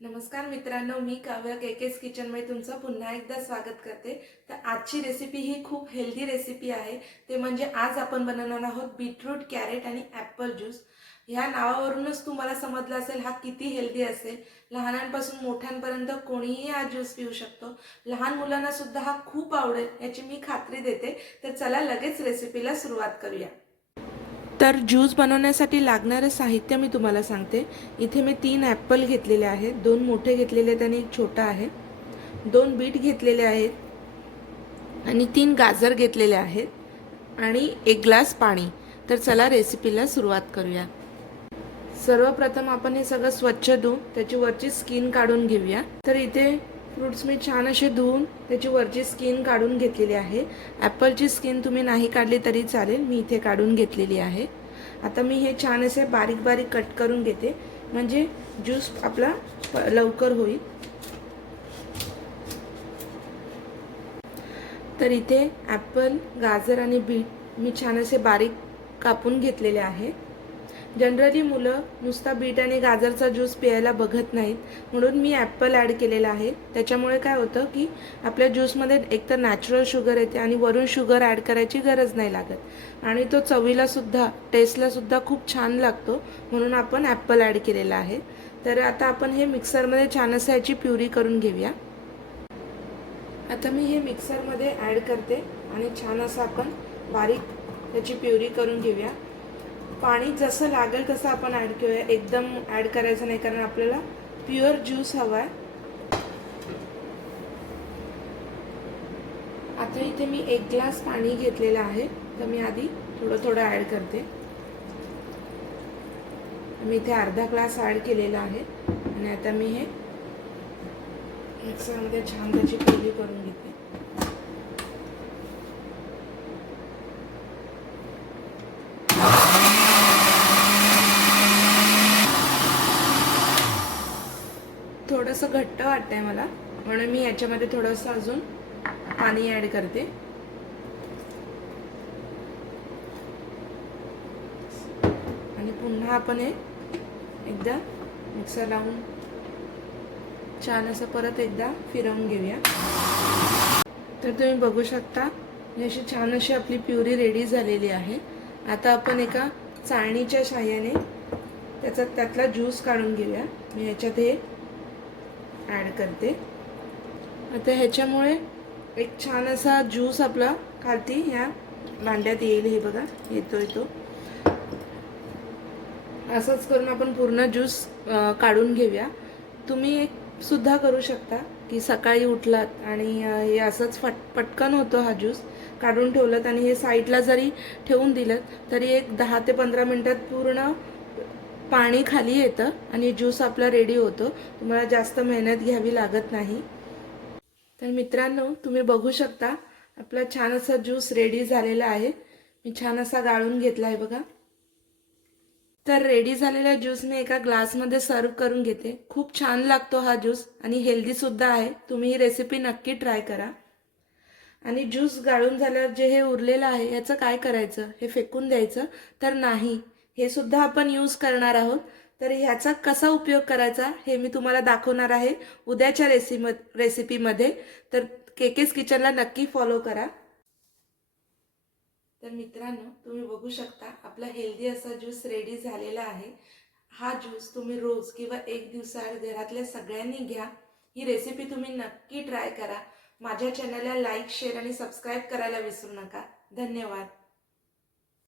नमस्कार मित्रांनो, मी काव्या केकेस किचनमध्ये तुमचं पुन्हा एकदा स्वागत करते। तर आजची रेसिपी ही खूप हेल्दी रेसिपी आहे। ते म्हणजे आज आपण बनवणार आहोत बीटरूट, कॅरेट आणि ॲपल ज्यूस। ह्या नावावरूनच तुम्हाला समजलं असेल हा किती हेल्दी असेल। लहानांपासून मोठ्यांपर्यंत कोणीही हा ज्यूस पिऊ शकतो। लहान मुलांना सुद्धा हा खूप आवडेल याची मी खात्री देते। तर चला लगेच रेसिपीला सुरुवात करूया। तर ज्यूस बनवण्यासाठी लागणारे साहित्य मी तुम्हाला सांगते। इथे मी 3 ॲपल घेतलेले आहेत, 2 मोठे घेतलेले आहेत आणि एक छोटा आहे, 2 बीट घेतलेले आहेत आणि 3 गाजर घेतलेले आहेत आणि 1 ग्लास पाणी। तर चला रेसिपीला सुरुवात करूया। सर्वप्रथम आपण हे सगळं स्वच्छ धुवून त्याची वरची स्किन काढून घेऊया। तर इथे फ्रूट्स मी छान असे धुवून त्याची वरची स्किन काढून घेतलेली आहे। ॲपलची स्किन तुम्ही नाही काढली तरी चालेल, मी इथे काढून घेतलेली आहे। आता मी हे छान असे बारीक बारीक कट करून घेते, म्हणजे ज्यूस आपला लवकर होईल। तर इथे ॲपल, गाजर आणि बीट मी छान असे बारीक कापून घेतलेले आहे। जनरली मुलं नुसता बीट आणि गाजरचा ज्यूस प्यायला बघत नाहीत, म्हणून मी ॲपल ॲड केलेला आहे। त्याच्यामुळे काय होतं की आपल्या ज्यूसमध्ये एकतर नॅचरल शुगर येते आणि वरून शुगर ॲड करायची गरज नाही लागत आणि तो चवीला सुद्धा टेस्टला सुद्धा खूप छान लागतो, म्हणून आपण ॲपल ॲड केलेला आहे। तर आता आपण हे मिक्सरमध्ये छान असं याची प्युरी करून घेऊया। आता मी हे मिक्सरमध्ये ॲड करते आणि छान असं आपण बारीक त्याची प्युरी करून घेऊया। पाणी जसं लागेल तसं आपण ॲड करूया, एकदम ॲड करायचं नाही, कारण आपल्याला प्युअर ज्यूस हवा आहे। आता इथे मी 1 ग्लास पाणी घेतलेलं आहे, तर मी आधी थोडं थोडं ॲड करते। मी इथे अर्धा ग्लास ॲड केलेला आहे आणि आता मी हे मिक्सरमध्ये छान त्याची प्युरी करून घेते। थोडंसं घट्ट वाटतंय मला, म्हणून मी याच्यामध्ये थोडंसं अजून पाणी ॲड करते आणि पुन्हा आपण हे एकदा मिक्सर लावून छान असं परत एकदा फिरवून घेऊया। तर तुम्ही बघू शकता अशी छान अशी आपली प्युरी रेडी झालेली आहे। आता आपण एका चाळणीच्या साहाय्याने त्यातला ज्यूस काढून घेऊया। मी ह्याच्यात हे ॲड करते। आता ह्याच्यामुळे एक छान असा ज्यूस आपला खालती ह्या भांड्यात येईल। हे बघा येतोय तो। असंच करून आपण पूर्ण ज्यूस काढून घेऊया। तुम्ही एक सुद्धा करू शकता की सकाळी उठलात आणि हे असंच पटकन होतं हा ज्यूस, काढून ठेवलं आणि हे साईडला जरी ठेवून दिलं तरी एक 10 ते 15 मिनिटात पूर्ण पाणी खाली येतं आणि ज्यूस आपला रेडी होतो। तुम्हाला जास्त मेहनत घ्यावी लागत नाही। तर मित्रांनो, तुम्ही बघू शकता आपला छान असा ज्यूस रेडी झालेला आहे। मी छान असा गाळून घेतला आहे बघा। तर रेडी झालेला ज्यूस मी एका ग्लासमध्ये सर्व करून घेते। खूप छान लागतो हा ज्यूस आणि हेल्दी सुद्धा आहे। तुम्ही ही रेसिपी नक्की ट्राय करा। आणि ज्यूस गाळून झाल्यावर जे हे उरलेलं आहे याचं काय करायचं, हे फेकून द्यायचं तर नाही, हे सुद्धा आपण यूज करणार आहोत। तर ह्याचा कसा उपयोग करायचा हे मी तुम्हाला दाखवणार आहे उद्याच्या रेसिपीमध्ये। तर केकेस किचनला नक्की फॉलो करा। तर मित्रांनो, तुम्ही बघू शकता आपला हेल्दी असा ज्यूस रेडी झालेला आहे। हा ज्यूस तुम्ही रोज किंवा एक दिवसाआड घरातल्या सगळ्यांनी घ्या। ही रेसिपी तुम्ही नक्की ट्राय करा। माझ्या चॅनलला लाईक, शेअर आणि सबस्क्राईब करायला विसरू नका। धन्यवाद।